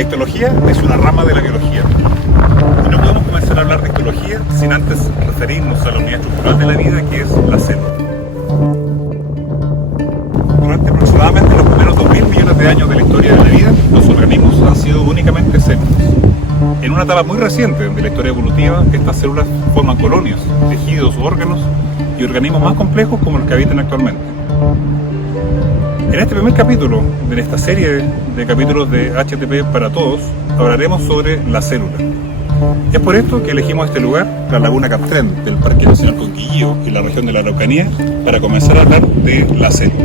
La histología es una rama de la biología. Y no podemos comenzar a hablar de histología sin antes referirnos a la unidad estructural de la vida, que es la célula. Durante aproximadamente los primeros 2000 millones de años de la historia de la vida, los organismos han sido únicamente células. En una etapa muy reciente de la historia evolutiva, estas células forman colonias, tejidos, órganos y organismos más complejos como los que habitan actualmente. En este primer capítulo de esta serie de capítulos de HTP para Todos, hablaremos sobre la célula. Es por esto que elegimos este lugar, la Laguna Captrén del Parque Nacional Conquillío y la región de la Araucanía, para comenzar a hablar de la célula.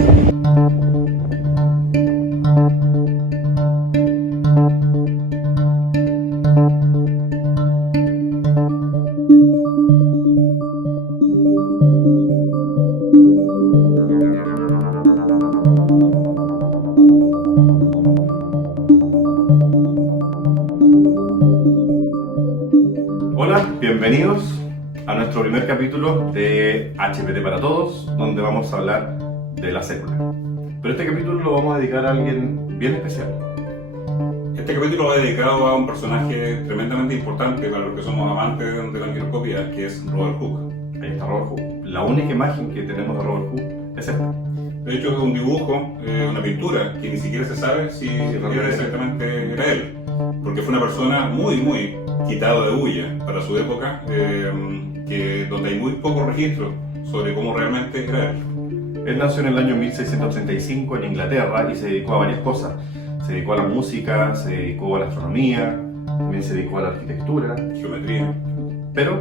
Bienvenidos a nuestro primer capítulo de HPT para Todos, donde vamos a hablar de la célula. Pero este capítulo lo vamos a dedicar a alguien bien especial. Este capítulo va dedicado a un personaje tremendamente importante para los que somos amantes de la microscopía, que es Robert Hooke. Ahí está Robert Hooke. La única imagen que tenemos de Robert Hooke es esta. De hecho, es un dibujo, una pintura, que ni siquiera se sabe si era exactamente era él. Porque fue una persona muy quitado de huya para su época, donde hay muy pocos registros sobre cómo realmente era él. Él nació en el año 1635 en Inglaterra y se dedicó a varias cosas. Se dedicó a la música, se dedicó a la astronomía, también se dedicó a la arquitectura, geometría. Pero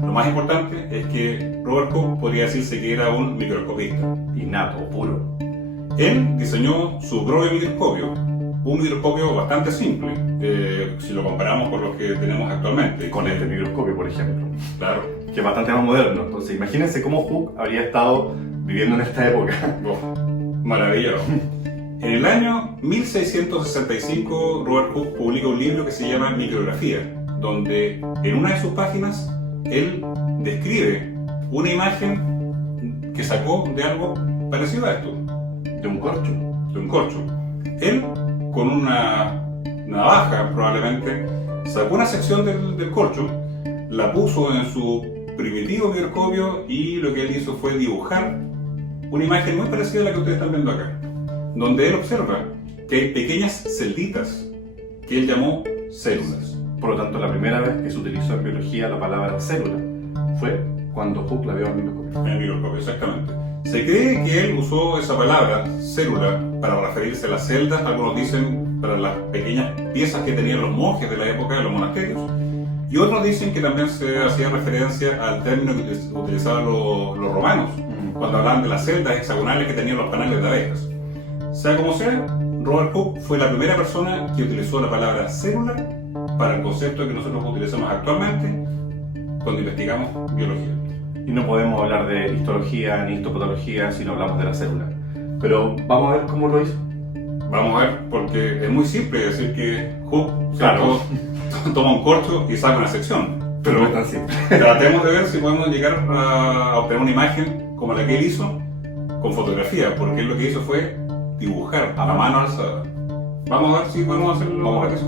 lo más importante es que Robert Hooke podría decirse que era un microscopista. Innato, puro. Él diseñó su propio microscopio, un microscopio bastante simple, si lo comparamos con los que tenemos actualmente. Con este microscopio, por ejemplo. Claro. Que es bastante más moderno. Entonces, imagínense cómo Hooke habría estado viviendo en esta época. Maravilloso. En el año 1665, Robert Hooke publica un libro que se llama Micrografía, donde en una de sus páginas él describe una imagen que sacó de algo parecido a esto. De un corcho. De un corcho. Él, con una navaja probablemente, sacó una sección del corcho, la puso en su primitivo microscopio y lo que él hizo fue dibujar una imagen muy parecida a la que ustedes están viendo acá, donde él observa que hay pequeñas celditas que él llamó células. Por lo tanto, la primera vez que se utilizó en biología la palabra célula fue cuando Hooke la vio en el microscopio. En el microscopio, exactamente. Se cree que él usó esa palabra, célula, para referirse a las celdas, algunos dicen para las pequeñas piezas que tenían los monjes de la época de los monasterios, y otros dicen que también se hacía referencia al término que utilizaban los romanos, cuando hablaban de las celdas hexagonales que tenían los panales de abejas. Sea como sea, Robert Hooke fue la primera persona que utilizó la palabra célula para el concepto que nosotros utilizamos actualmente cuando investigamos biología. Y no podemos hablar de histología ni histopatología si no hablamos de la célula. Pero vamos a ver cómo lo hizo. Vamos a ver, porque es muy simple decir que Hooke toma un corcho y saca una sección. Pero no es tan simple. Tratemos de ver si podemos llegar a obtener una imagen como la que él hizo con fotografía, porque él lo que hizo fue dibujar a la mano alzada. Vamos a ver si podemos hacerlo. Vamos a ver.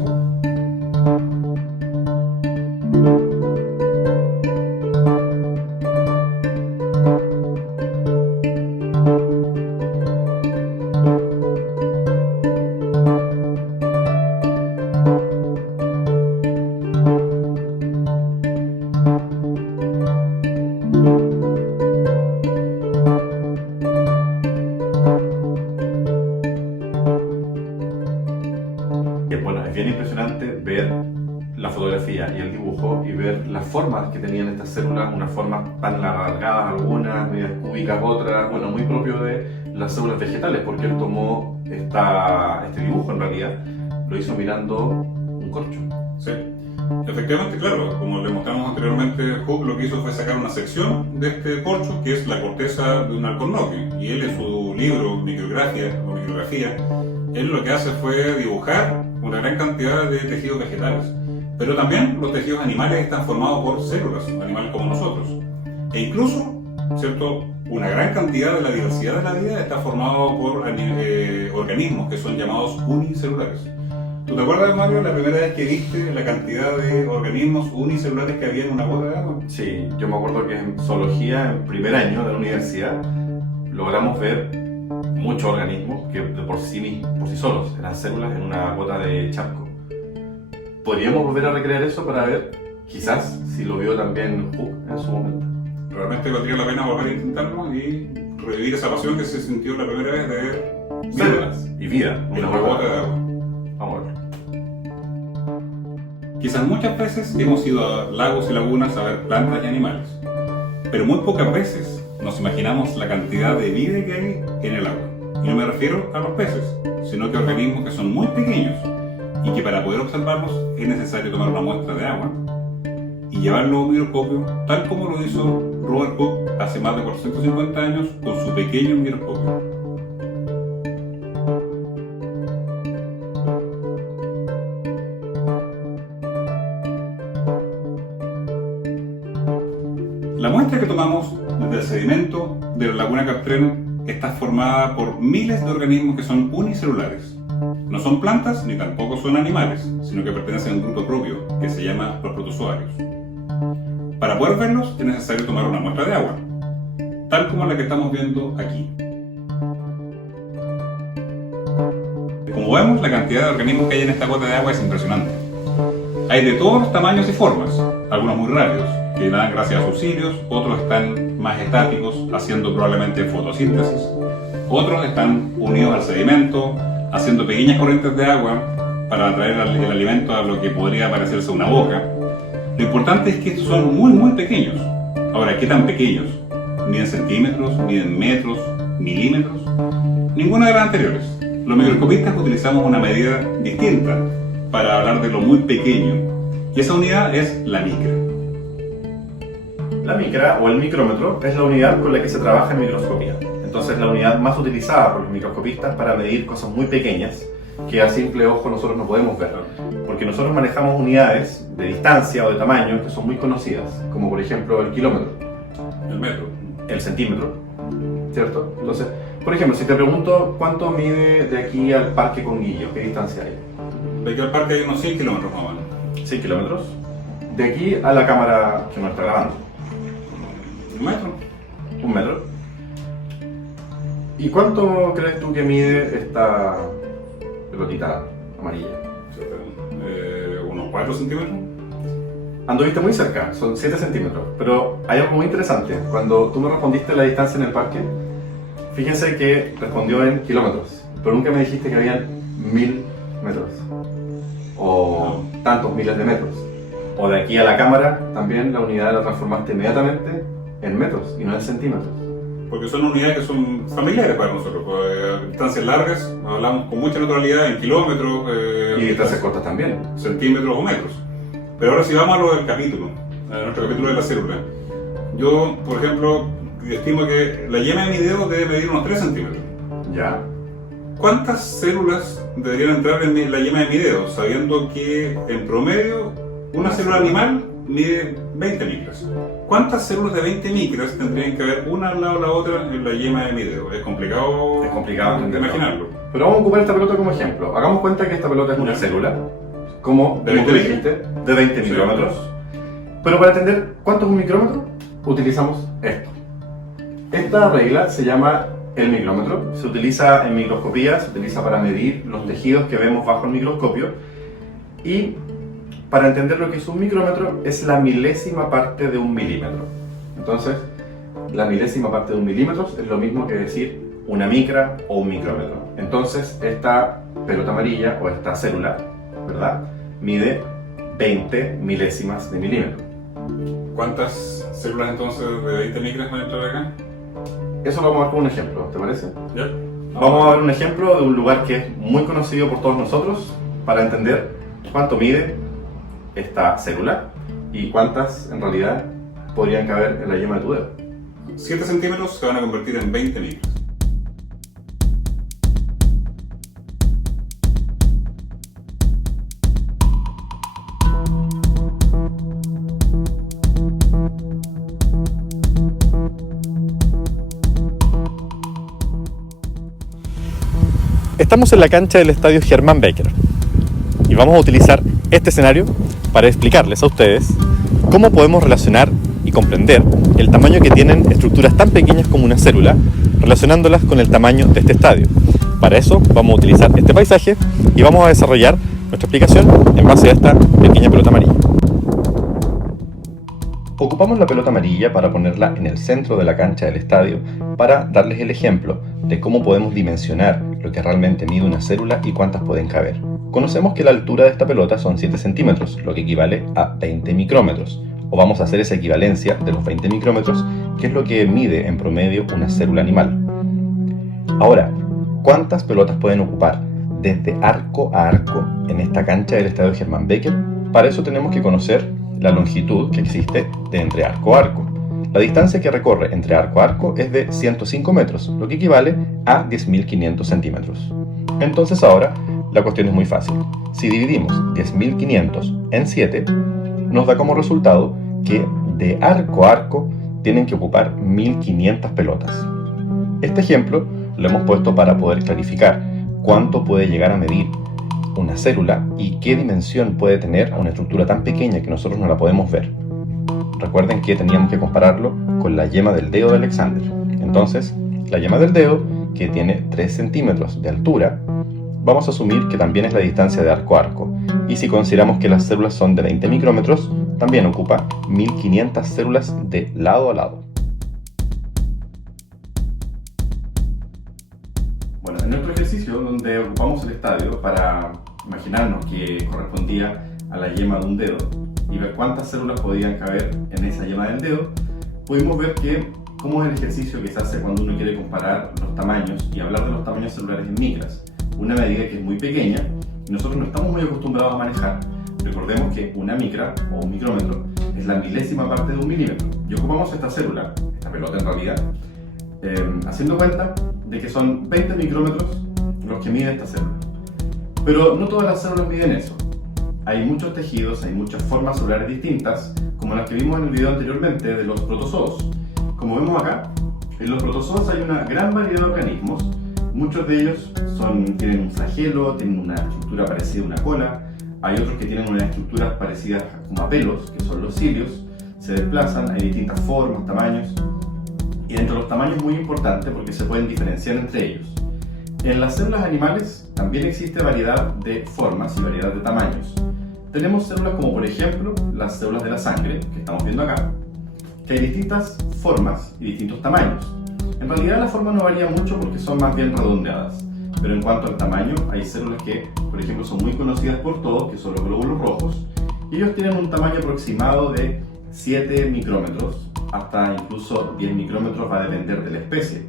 Es bien impresionante ver la fotografía y el dibujo y ver las formas que tenían estas células, unas formas tan alargadas algunas, medias cúbicas otras, bueno, muy propio de las células vegetales, porque él tomó este dibujo en realidad, lo hizo mirando un corcho. Sí, efectivamente, claro, como le mostramos anteriormente, Hooke lo que hizo fue sacar una sección de este corcho, que es la corteza de un alcornoque, y él en su libro Micrografía, él lo que hace fue dibujar una gran cantidad de tejidos vegetales, pero también los tejidos animales están formados por células, animales como nosotros, e incluso, ¿cierto?, una gran cantidad de la diversidad de la vida está formado por organismos que son llamados unicelulares. ¿Tú te acuerdas, Mario, la primera vez que viste la cantidad de organismos unicelulares que había en una gota de agua? Sí, yo me acuerdo que en zoología, en primer año de la universidad, logramos ver muchos organismos que por sí solos eran células en una gota de charco. ¿Podríamos volver a recrear eso para ver, quizás, si lo vio también Hooke en su momento? Realmente valdría la pena volver a intentarlo y revivir esa pasión que se sintió la primera vez de ver Células y vida en una gota de agua. Vamos a verlo. Quizás muchas veces hemos ido a lagos y lagunas a ver plantas y animales, pero muy pocas veces nos imaginamos la cantidad de vida que hay en el agua. Y no me refiero a los peces, sino que a organismos que son muy pequeños y que para poder observarlos es necesario tomar una muestra de agua y llevarlo a un microscopio, tal como lo hizo Robert Hooke hace más de 450 años con su pequeño microscopio. La muestra que tomamos desde el sedimento de la laguna Castrén está formada por miles de organismos que son unicelulares. No son plantas ni tampoco son animales, sino que pertenecen a un grupo propio que se llama los protozoarios. Para poder verlos es necesario tomar una muestra de agua, tal como la que estamos viendo aquí. Como vemos, la cantidad de organismos que hay en esta gota de agua es impresionante. Hay de todos los tamaños y formas, algunos muy rápidos, que nadan gracias a sus cilios, otros están más estáticos, haciendo probablemente fotosíntesis, otros están unidos al sedimento, haciendo pequeñas corrientes de agua para atraer el alimento a lo que podría parecerse una boca. Lo importante es que estos son muy pequeños. Ahora, ¿qué tan pequeños? ¿Miden centímetros? ¿Miden metros? ¿Milímetros? Ninguna de las anteriores. Los microscopistas utilizamos una medida distinta para hablar de lo muy pequeño, y esa unidad es la micra. La micra o el micrómetro es la unidad con la que se trabaja en microscopía. Entonces, la unidad más utilizada por los microscopistas para medir cosas muy pequeñas que a simple ojo nosotros no podemos ver, porque nosotros manejamos unidades de distancia o de tamaño que son muy conocidas, como por ejemplo el kilómetro, El metro. el centímetro, ¿cierto? Entonces, por ejemplo, si te pregunto cuánto mide de aquí al Parque Conguillo, ¿qué distancia hay? De aquí al parque hay unos 100 kilómetros más o menos. 6 kilómetros. De aquí a la cámara que nos está grabando, ¿Un metro? 1 metro. ¿Y cuánto crees tú que mide esta pelotita amarilla? Unos 4 centímetros. Anduviste muy cerca, son 7 centímetros. Pero hay algo muy interesante. Cuando tú me respondiste la distancia en el parque, fíjense que respondió en kilómetros, pero nunca me dijiste que habían 1000 metros. O tantos miles de metros. O de aquí a la cámara, también la unidad la transformaste inmediatamente en metros y no en centímetros. Porque son unidades que son familiares para nosotros. A distancias largas hablamos con mucha naturalidad en kilómetros, Y distancias cortas también. centímetros o metros. Pero ahora si vamos a lo del capítulo, a nuestro capítulo de la célula. Yo, por ejemplo, estimo que la yema de mi dedo debe medir unos 3 centímetros. Ya. ¿Cuántas células deberían entrar en la yema de mi dedo? Sabiendo que en promedio una célula animal mide 20 micras. ¿Cuántas células de 20 micras tendrían que haber una al lado de la otra en la yema de mi dedo? Es complicado entenderlo. imaginarlo. Pero vamos a ocupar esta pelota como ejemplo. Hagamos cuenta que esta pelota es una célula, como ¿De tú 20 dijiste, de 20 Sí. micrómetros. Pero para entender cuánto es un micrómetro, utilizamos esto. Esta regla se llama el micrómetro. Se utiliza en microscopía, se utiliza para medir los tejidos que vemos bajo el microscopio. Y para entender lo que es un micrómetro, es la milésima parte de un milímetro. Entonces, la milésima parte de un milímetro es lo mismo que decir una micra o un micrómetro. Entonces, esta pelota amarilla o esta célula, ¿verdad?, mide 20 milésimas de milímetro. ¿Cuántas células entonces de 20 micras van a entrar acá? Eso lo vamos a ver con un ejemplo, ¿te parece? ¿Ya? Vamos a ver un ejemplo de un lugar que es muy conocido por todos nosotros para entender cuánto mide esta célula y cuántas en realidad podrían caber en la yema de tu dedo. 7 centímetros se van a convertir en 20 micras. Estamos en la cancha del estadio Germán Becker. Y vamos a utilizar este escenario para explicarles a ustedes cómo podemos relacionar y comprender el tamaño que tienen estructuras tan pequeñas como una célula, relacionándolas con el tamaño de este estadio. Para eso vamos a utilizar este paisaje y vamos a desarrollar nuestra explicación en base a esta pequeña pelota amarilla. Ocupamos la pelota amarilla para ponerla en el centro de la cancha del estadio para darles el ejemplo de cómo podemos dimensionar lo que realmente mide una célula y cuántas pueden caber. Conocemos que la altura de esta pelota son 7 centímetros, lo que equivale a 20 micrómetros. O vamos a hacer esa equivalencia de los 20 micrómetros, que es lo que mide en promedio una célula animal. Ahora, ¿cuántas pelotas pueden ocupar desde arco a arco en esta cancha del estadio Germán Becker? Para eso tenemos que conocer la longitud que existe de entre arco a arco. La distancia que recorre entre arco a arco es de 105 metros, lo que equivale a 10.500 centímetros. Entonces ahora la cuestión es muy fácil. Si dividimos 10.500 en 7, nos da como resultado que de arco a arco tienen que ocupar 1.500 pelotas. Este ejemplo lo hemos puesto para poder clarificar cuánto puede llegar a medir una célula y qué dimensión puede tener una estructura tan pequeña que nosotros no la podemos ver. Recuerden que teníamos que compararlo con la yema del dedo de Alexander. Entonces, la yema del dedo, que tiene 3 centímetros de altura, vamos a asumir que también es la distancia de arco a arco. Y si consideramos que las células son de 20 micrómetros, también ocupa 1.500 células de lado a lado. Bueno, en nuestro ejercicio, donde ocupamos el estadio para imaginarnos que correspondía a la yema de un dedo y ver cuántas células podían caber en esa yema del dedo, pudimos ver cómo es el ejercicio que se hace cuando uno quiere comparar los tamaños y hablar de los tamaños celulares en micras, una medida que es muy pequeña y nosotros no estamos muy acostumbrados a manejar. Recordemos que una micra o un micrómetro es la milésima parte de un milímetro y ocupamos esta célula, esta pelota en realidad, haciendo cuenta de que son 20 micrómetros los que mide esta célula. Pero no todas las células miden eso. Hay muchos tejidos, hay muchas formas celulares distintas, como las que vimos en el video anteriormente de los protozoos. Como vemos acá, en los protozoos hay una gran variedad de organismos. Muchos de ellos tienen un flagelo, tienen una estructura parecida a una cola. Hay otros que tienen unas estructuras parecidas como a pelos, que son los cilios. Se desplazan, hay distintas formas, tamaños. Y entre los tamaños muy importante porque se pueden diferenciar entre ellos. En las células animales también existe variedad de formas y variedad de tamaños. Tenemos células como por ejemplo las células de la sangre, que estamos viendo acá, que hay distintas formas y distintos tamaños. En realidad la forma no varía mucho porque son más bien redondeadas, pero en cuanto al tamaño hay células que, por ejemplo, son muy conocidas por todos, que son los glóbulos rojos, y ellos tienen un tamaño aproximado de 7 micrómetros, hasta incluso 10 micrómetros, va a depender de la especie.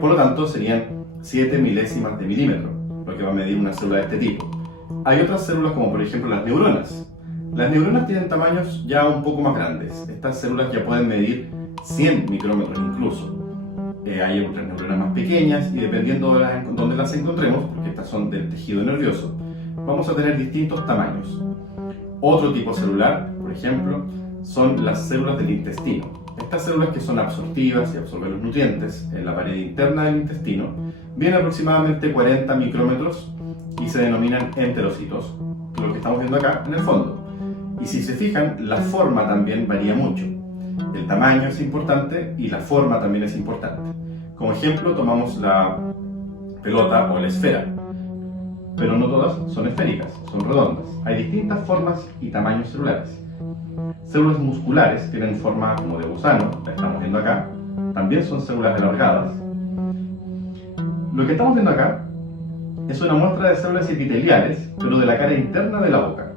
Por lo tanto serían 7 milésimas de milímetro, lo que va a medir una célula de este tipo. Hay otras células como por ejemplo las neuronas. Las neuronas tienen tamaños ya un poco más grandes. Estas células ya pueden medir 100 micrómetros incluso. Hay otras neuronas más pequeñas y dependiendo de dónde las encontremos, porque estas son del tejido nervioso, vamos a tener distintos tamaños. Otro tipo celular, por ejemplo, son las células del intestino. Estas células que son absortivas y absorben los nutrientes en la pared interna del intestino miden aproximadamente 40 micrómetros y se denominan enterocitos, lo que estamos viendo acá en el fondo. Y si se fijan, la forma también varía mucho. El tamaño es importante y la forma también es importante. Como ejemplo tomamos la pelota o la esfera, pero no todas son esféricas, son redondas. Hay distintas formas y tamaños celulares. Células musculares tienen forma como de gusano, la estamos viendo acá, también son células alargadas. Lo que estamos viendo acá es una muestra de células epiteliales, pero de la cara interna de la boca.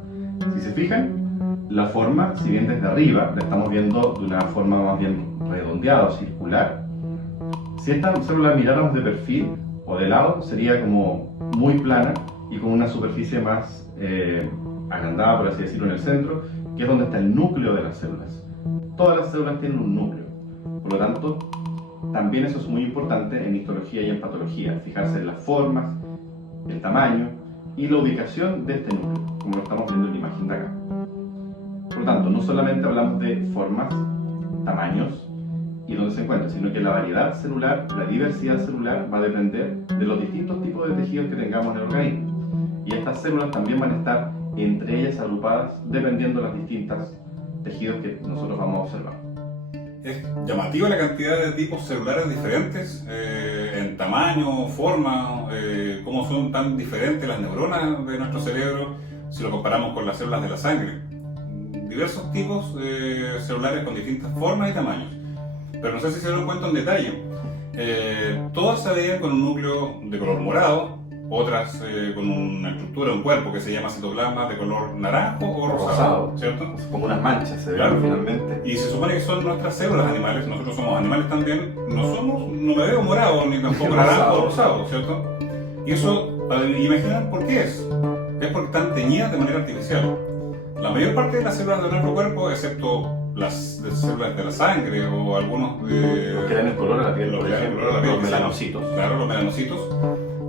Si se fijan, la forma, si bien desde arriba, la estamos viendo de una forma más bien redondeada o circular. Si esta célula miráramos de perfil o de lado, sería como muy plana y con una superficie más agrandada, por así decirlo, en el centro, que es donde está el núcleo de las células. Todas las células tienen un núcleo, por lo tanto, también eso es muy importante en histología y en patología, fijarse en las formas, el tamaño y la ubicación de este núcleo, como lo estamos viendo en la imagen de acá. Por lo tanto, no solamente hablamos de formas, tamaños y dónde se encuentra, sino que la variedad celular, la diversidad celular va a depender de los distintos tipos de tejidos que tengamos en el organismo. y estas células también van a estar entre ellas agrupadas dependiendo de los distintos tejidos que nosotros vamos a observar. Es llamativa la cantidad de tipos celulares diferentes, en tamaño, forma, cómo son tan diferentes las neuronas de nuestro cerebro si lo comparamos con las células de la sangre. Diversos tipos celulares con distintas formas y tamaños. Pero no sé si se dieron cuenta en detalle. Todas se veían con un núcleo de color morado, otras con una estructura, un cuerpo que se llama citoplasma de color naranjo o rosado, ¿cierto? Como unas manchas se ven Claro. finalmente. Y se supone que son nuestras células animales, nosotros somos animales también, no me veo morado ni tampoco naranjo o rosado, ¿cierto? Y eso, imaginan por qué es porque están teñidas de manera artificial. La mayor parte de las células de nuestro cuerpo, excepto las células de la sangre o algunos de... Los que dan el color a la piel, por ejemplo, los melanocitos. Claro, los melanocitos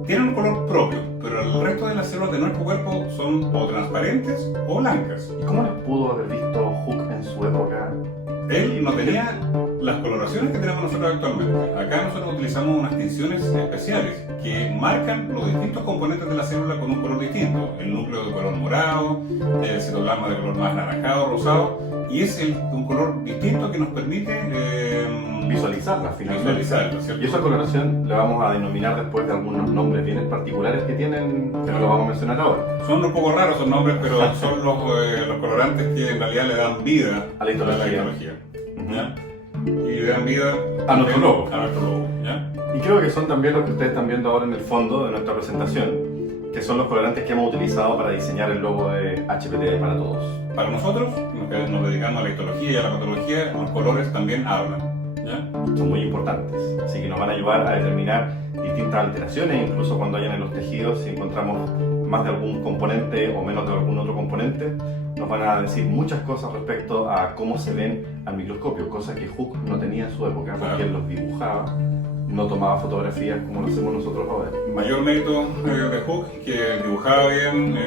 tienen un color propio, pero el resto de las células de nuestro cuerpo son o transparentes o blancas. ¿Y cómo les pudo haber visto Hooke en su época? Él no tenía las coloraciones que tenemos nosotros actualmente. Acá nosotros utilizamos unas tinciones especiales que marcan los distintos componentes de la célula con un color distinto. El núcleo de color morado, el citoplasma de color más naranjado, rosado, y es un color distinto que nos permite visualizarla finalmente. ¿Cierto? Y esa coloración la vamos a denominar después de algunos nombres bien particulares que tienen, que no lo vamos a mencionar ahora. Son un poco raros esos nombres, pero son los colorantes que en realidad le dan vida a la histología. ¿Ya? Y le dan vida a nuestro logo. A nuestro logo, ¿ya? Y creo que son también los que ustedes están viendo ahora en el fondo de nuestra presentación, que son los colorantes que hemos utilizado para diseñar el logo de HPT para todos. Para nosotros, que nos dedicamos a la histología y a la patología, los colores también hablan, ¿ya? Son muy importantes, así que nos van a ayudar a determinar distintas alteraciones, incluso cuando hayan en los tejidos, si encontramos más de algún componente o menos de algún otro componente, nos van a decir muchas cosas respecto a cómo se ven al microscopio, cosas que Hooke no tenía en su época, porque él los dibujaba, no tomaba fotografías como lo hacemos nosotros ahora. Mayor mérito de Hooke, que dibujaba bien,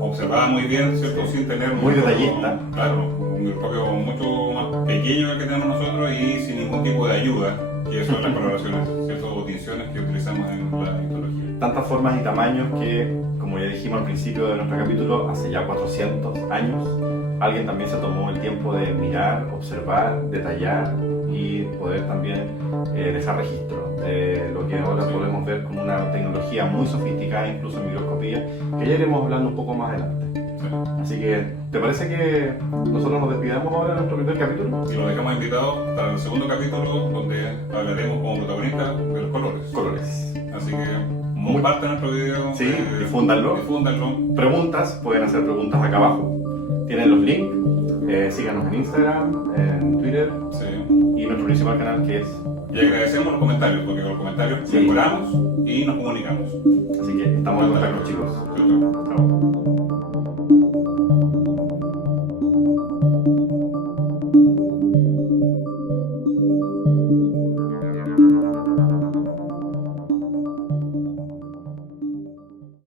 observaba muy bien, ¿cierto? Sin tener muy detallista. Claro, un microscopio mucho más pequeño del que tenemos nosotros y sin ningún tipo de ayuda, que son las coloraciones, ¿cierto? O tinciones que utilizamos en la histología. Tantas formas y tamaños que, como ya dijimos al principio de nuestro capítulo, hace ya 400 años, alguien también se tomó el tiempo de mirar, observar, detallar y poder también dejar registro de lo que ahora podemos ver como una tecnología muy sofisticada, incluso en microscopía, que ya iremos hablando un poco más adelante. Sí. Así que, ¿te parece que nosotros nos despidamos ahora de nuestro primer capítulo? Y los dejamos invitados para el segundo capítulo, donde hablaremos como protagonista de los colores. Colores. Así que compartan nuestro video. Sí, difúndanlo. Preguntas, pueden hacer preguntas acá abajo. Tienen los links, síganos en Instagram, en Twitter, Sí. y nuestro principal canal que es... Y agradecemos los comentarios, porque con los comentarios Sí. mejoramos y nos comunicamos. Así que estamos en contacto, chicos. Chau, chau. Chao.